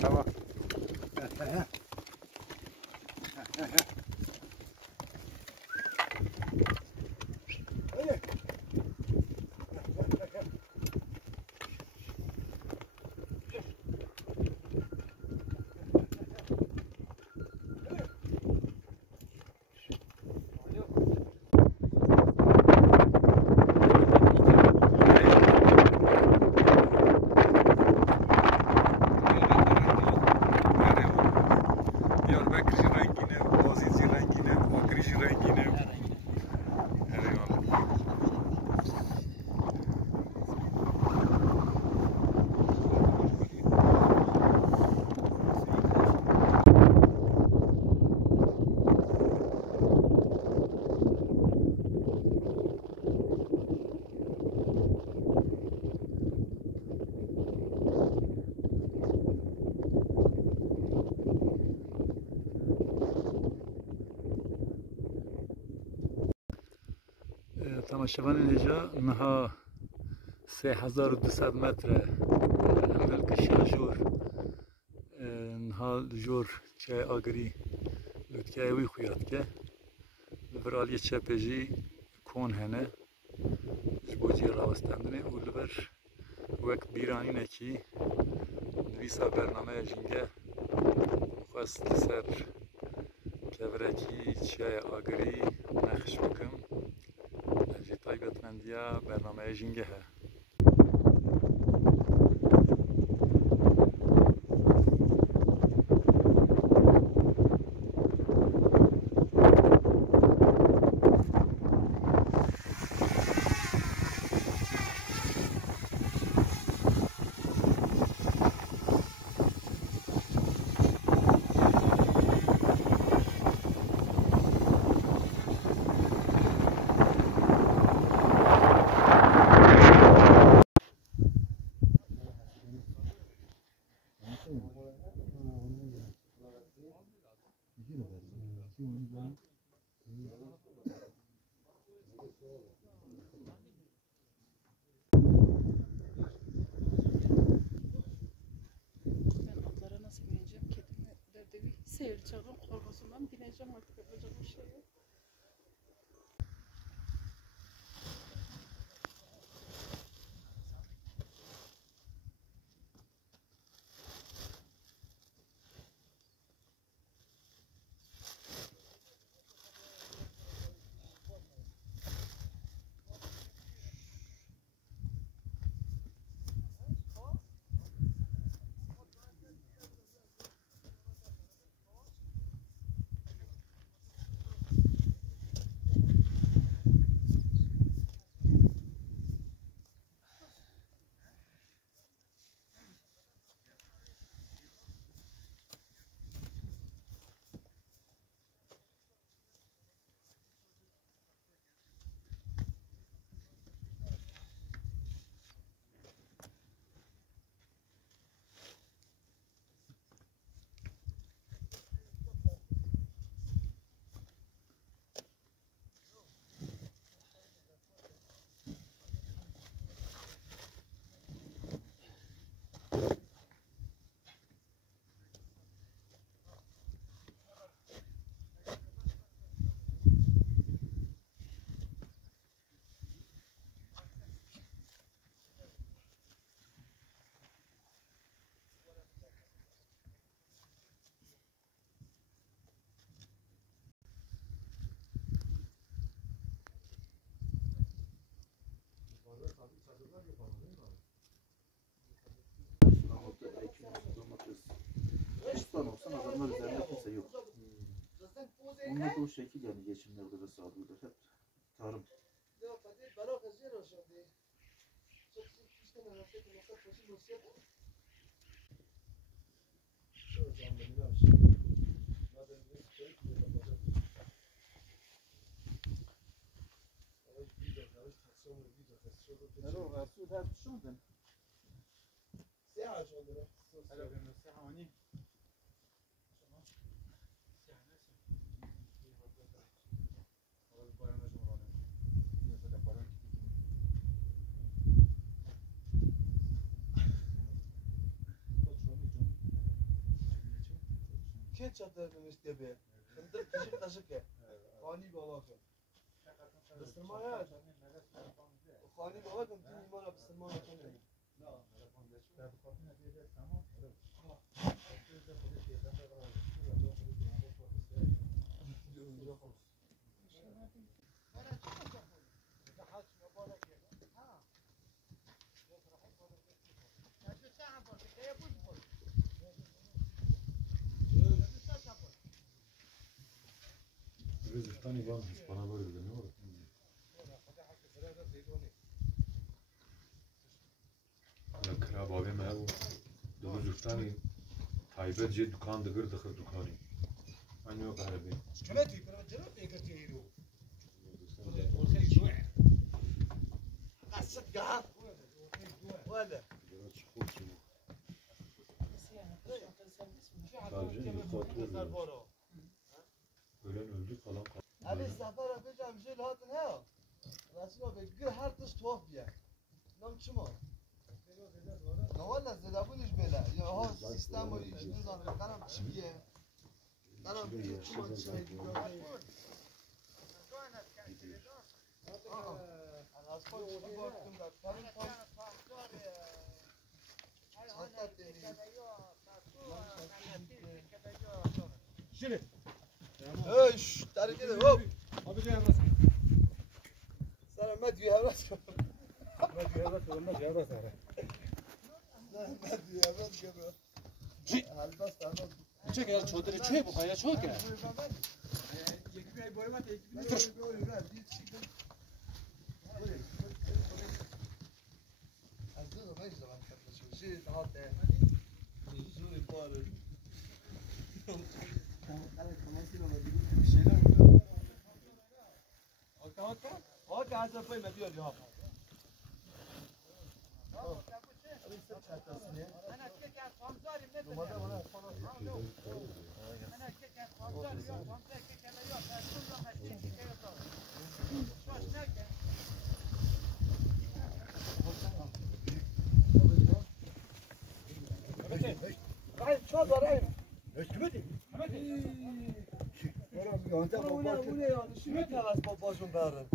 Tamam. تماشاوان اینجا نها 3200 متر اندل شاجور نها جور چه آگری لوتکه وی خویاد که لبرالی چپجی کون هنه جبوجی راوستندنه و لبر وک بیرانی نکی نویسا برنامه جنگه خواست سر کبرکی چه آگری نخش بکم جی تایبەتمەندیە بەرنامەیە ژینگە هەیە. Seyireceğim, korkusundan bineceğim artık, yapacak bir şey yok. Olsan adamlar üzerinde kimse yok. Onlar da o şekil yani geçimlerde ve sağlığında hep tarım. ساعة شغل. هلا بيعملوا ساعة هوني. که چطور نمیشته به خندر کشی تشکه خانی بابا که بسرما یا خانی بابا کم تیم ایمان بسرما نکنه Zırhtan varmış bana böyle dedi ne olur? Ana krab abi me bu. Doğru zırhtan taybet je dukan dıgır dıgır dukanı. Aynı yok abi. كمتي كنا جرب يقتي يرو قصد قاعد ولا Ölen öldü falan kaldı. أبي السفر أفجع مشي لهاتن ها راسنا بقى هرتش توف بيا نم شما ولا زلابونش بلا يا ها سيستم ويش نظام كلام شيء كلام شما شيء أنا أصلا شو بقولكم ده كلام شنو؟ ايش تعرف كده هوب ابي جاي راسك سلام ما تجي هبرس ما جاي راسك ما جاي راسك ما تجي هبرس كده جي هلبس هلبس چه که چادر چه بخوای چه که یکی بیای بالا من یکی بیای از دو تا میز زمان کرده شوشی دهات زوری پاره اوكي هذا فين مدير الجواب انا كيك فامزاري من انا كيك فامزاري يوم فامزاري كيك انا يوم كل واحد كيك يوم شو هناك رايح شو رايح ايش كبدي شو خلاص باباشون برن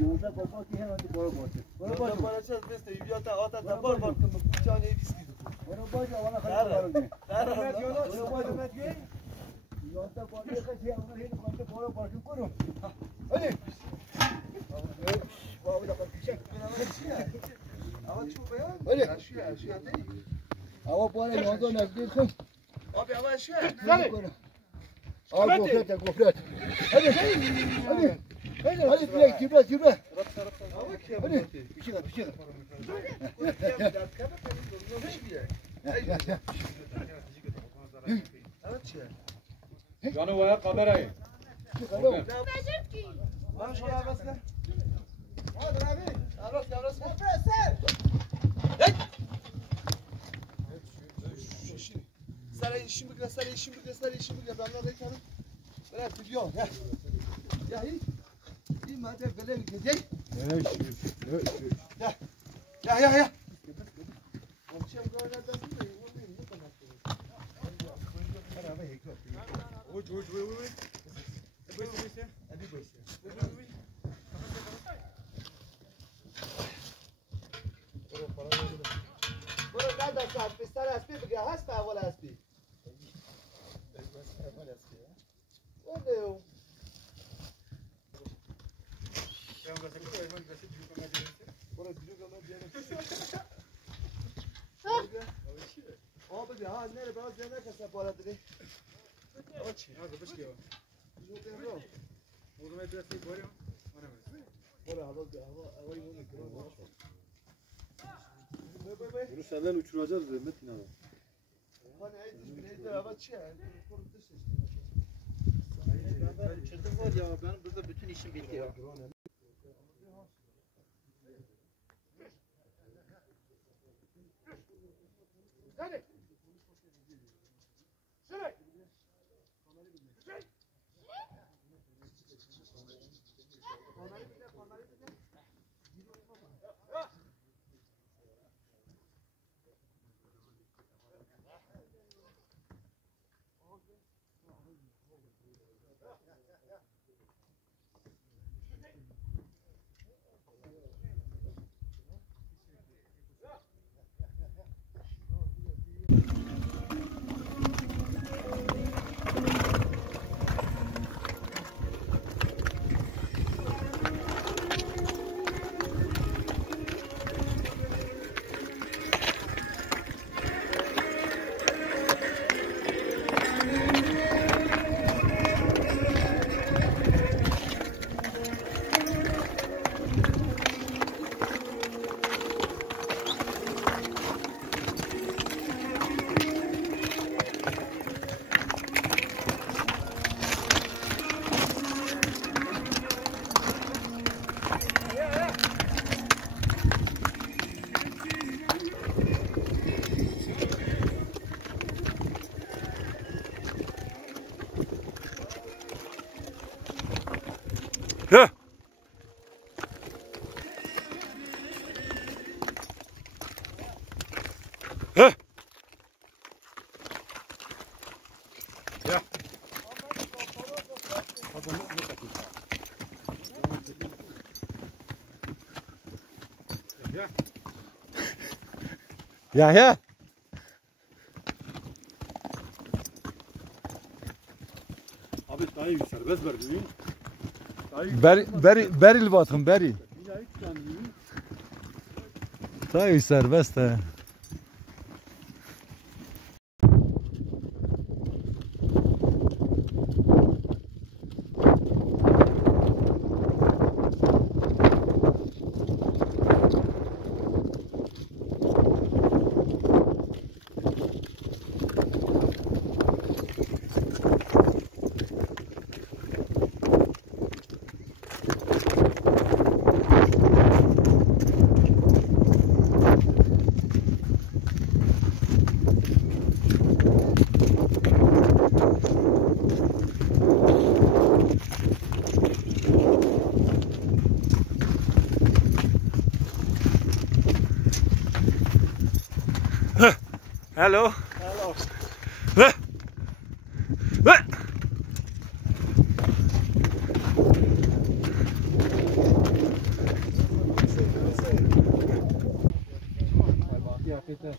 Yolda baba ki hemen bir boru boşu. بابا بابا چه بس یا تا آتا تا بار بار کم کوچانه ویسکی دو Boru boşu ona kadar boru değil. boru boru Yolda boru ki hemen hiç konuşup boru boşu kurun. Hadi. Babu da bakacak. ama çok beğen Hadi. aşıyor değil Ama bu ara yolda nezdir kun. abi ama aşıyor Al gofret de gofret. Hadi. Hadi. Hadi hadi direkt cibra cibra. ama ki Hadi. Bir şey bir şey. Canı vaya kamerayı. Çıkalım. Ben şöyle ablasına. Hadi abi. Ablasına. Sana işim bıkla, sana işim bıkla, sana işim bıkla. Ben de kanım. Bırak gidiyor. Ya. Ya iyi. İyi madem böyle mi gidecek? Ya. Konuşayım böyle de değil mi? برو بعد از اسبی سر اسبی بگه هست اول اسبی اونو برو دیرو گمه بیانه آب بگه ها نره باز بیانه کسا بالا داری آقا چی؟ دیرو گمه برو هوا یمونه کرو Bunu senden uçuracağız Mehmet İnan'a. Hani neydi hava çiğ Ben çözdüm var ya benim burada bütün işim bitti ya. Yahya. Abi dayı serbest ver diyor. Beril batın beril. Bilahi tutan diyor. Dayı serbest he. Hello. Hello. Ya Peter.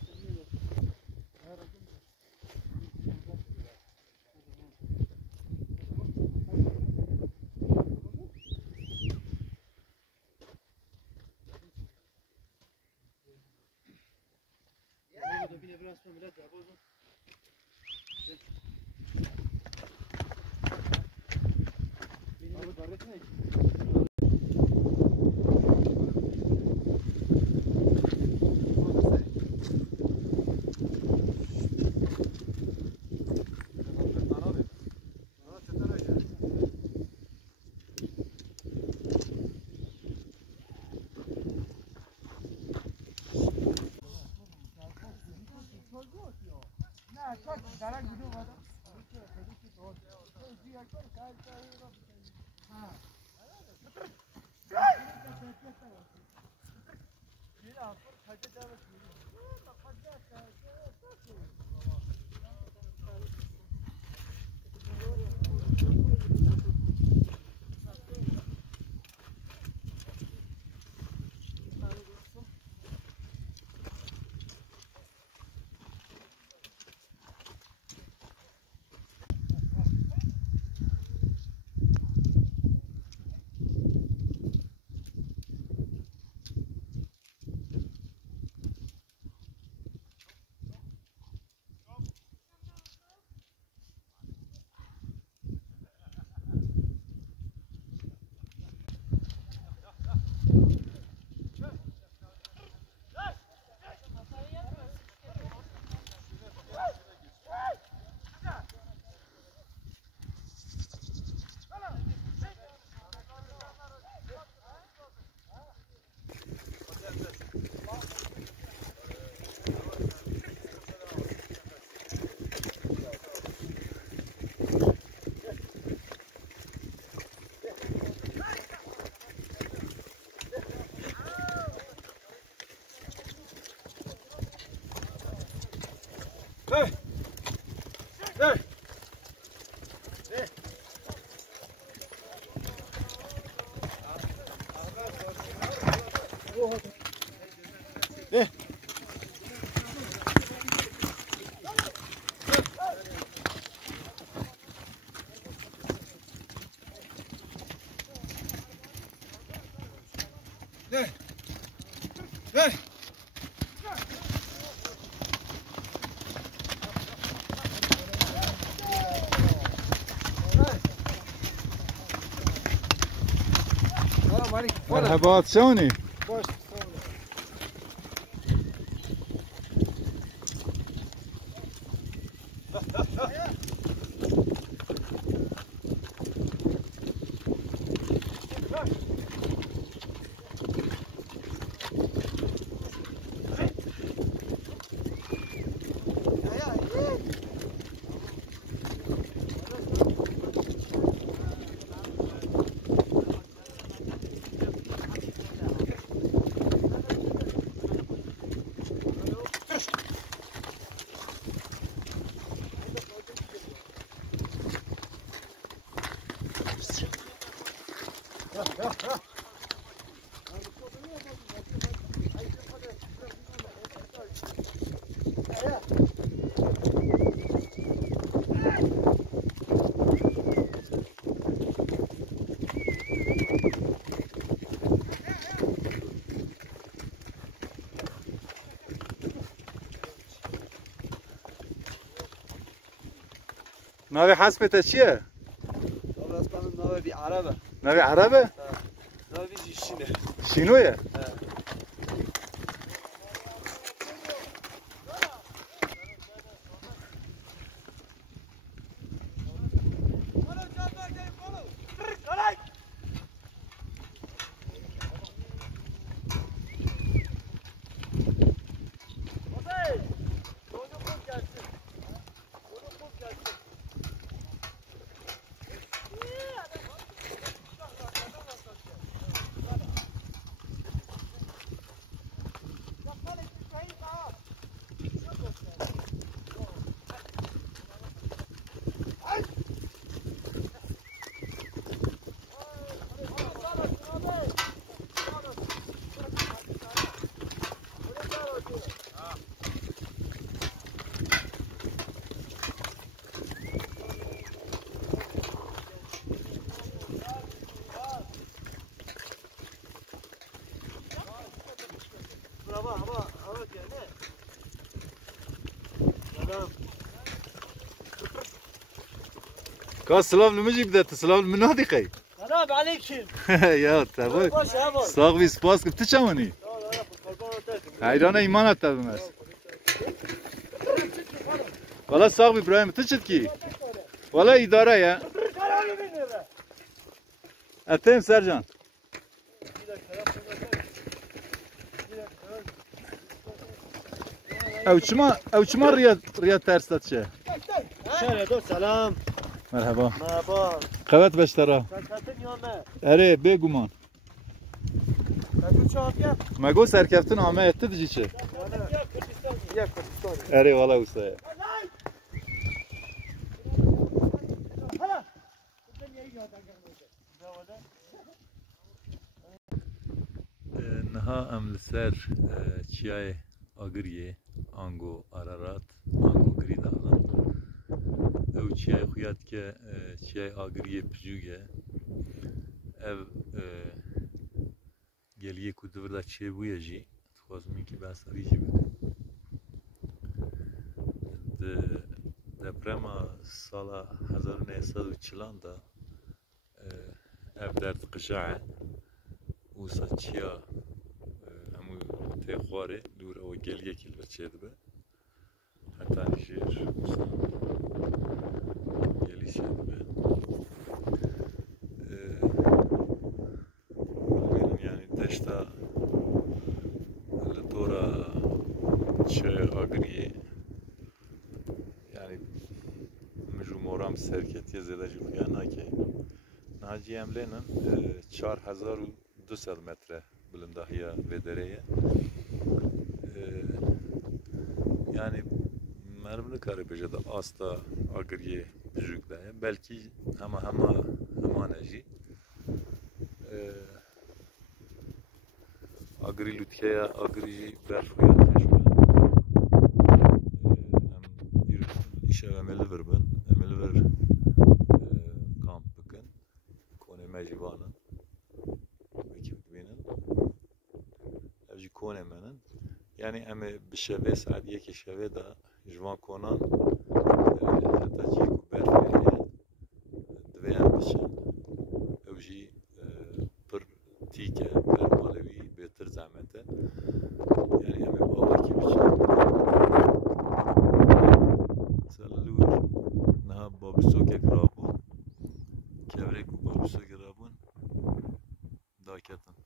مرحبا شلوني؟ ناوی حسبت چیه؟ نوع بی عربه. ناوی عربه؟ نوع جیشینه. شینویه؟ كاس سلام نمجي بدأت سلام من هذه قي سلام عليكم. يا تابوي صاغ في سباس كنت تشامني هايرانا إيمانات تابناس والله صاغ في إبراهيم تشد كي والله إدارة يا أتم سرجان أو شما رياض ترستات شه شهر سلام. مرحبا مرحبا. قوت بشترا سرکفتن یامه. اره بگو مان بگو چهار کم. مگو سرکفتن آمه اتت جی چه یک کردستان. اره والا اوسه نها ام لسر چیای آگریه آنگو آرارات آنگو گری دانا او چیای خویاد که چیای آگریه پجوگه او گلیه کدور دا چیه بویه جی خوازمی که بس ریجی بکن دپرما سالا 1940 دا او درد قجاعه وسا چیا همو تخواره دور او گلیه کل بچه دبه حتی نجیر وسا گلی چه دبه يعني دشتا لدورا چه آگریه يعني مجو مورام سرکتی زیده جو خیانا که ناجی املینن 4200 متر بلندهی ودریه yani مرم نکاره بجه دا آستا آگریه بجوک دایه بلکی همانجی آگری لوتکه آگری برفویت کشوه ایشه املی وربن املی ور کامپ بکن کنه مجیوانن وکیم بینن اوجی کنه منن yani em bi şeve saat yekê şeve da ji van konan heta cî ku berfê heye divê em biçin ew jî pir tîk e bermalê wî bêtir zehmet e yani em ê bavekî biçin sala li wir niha babûsokek rabû kevrek û babûsokê rabûn daketin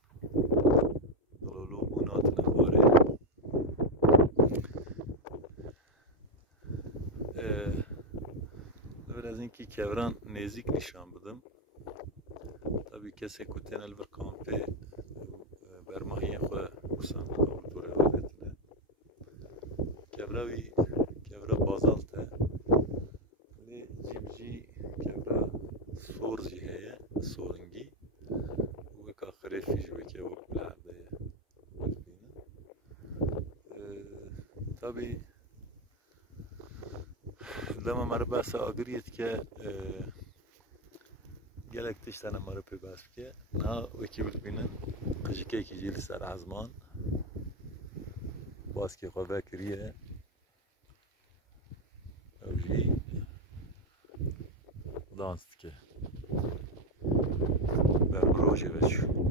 dilolo bû natine xwarê از اینکه کوران نزدیک نشان بدم tabii کسی که تنال بر کامپه برماهی خو وسان لابراتوار آوردنه کورا بازالته ولی جیبجی کورا سورزی هیه سورنگی و dema mara basa agiriyet ke gelek tiştana mara pe bas ke na weki bilbinin qijike ki jil ser azman bas ki xwe kiriye ew jî dans dike ber rojê ve çû.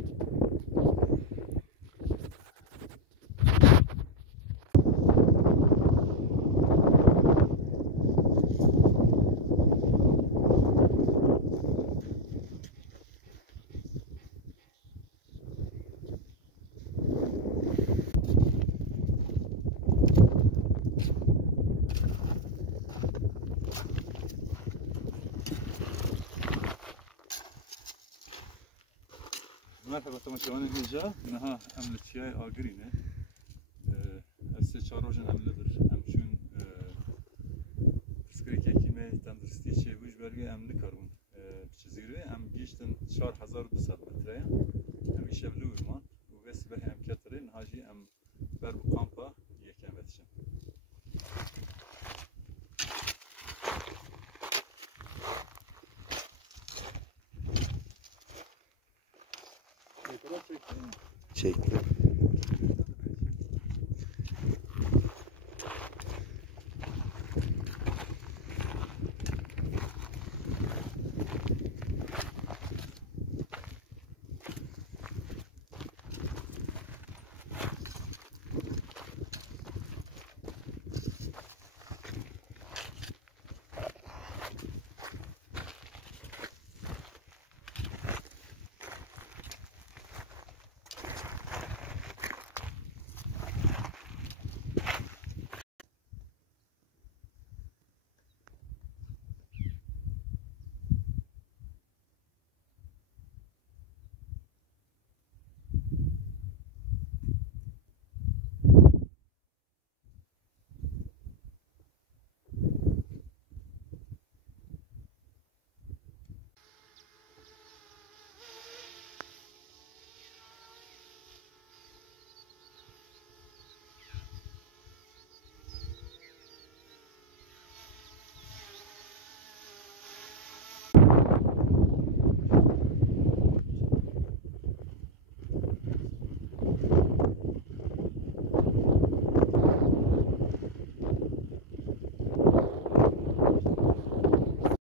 مرحبا تماشاوان اینجا نها املتیای آگرینه از سه چهار روزن املدر همچون تسکری که کیمه تندرستی چه ویش برگه املی کارون بچزیره ام گیشتن 4200 متره همیشه بلور ما و وسی به هم کتره نهاجی ام بر bu kampa yekem edeceğim. Çektim.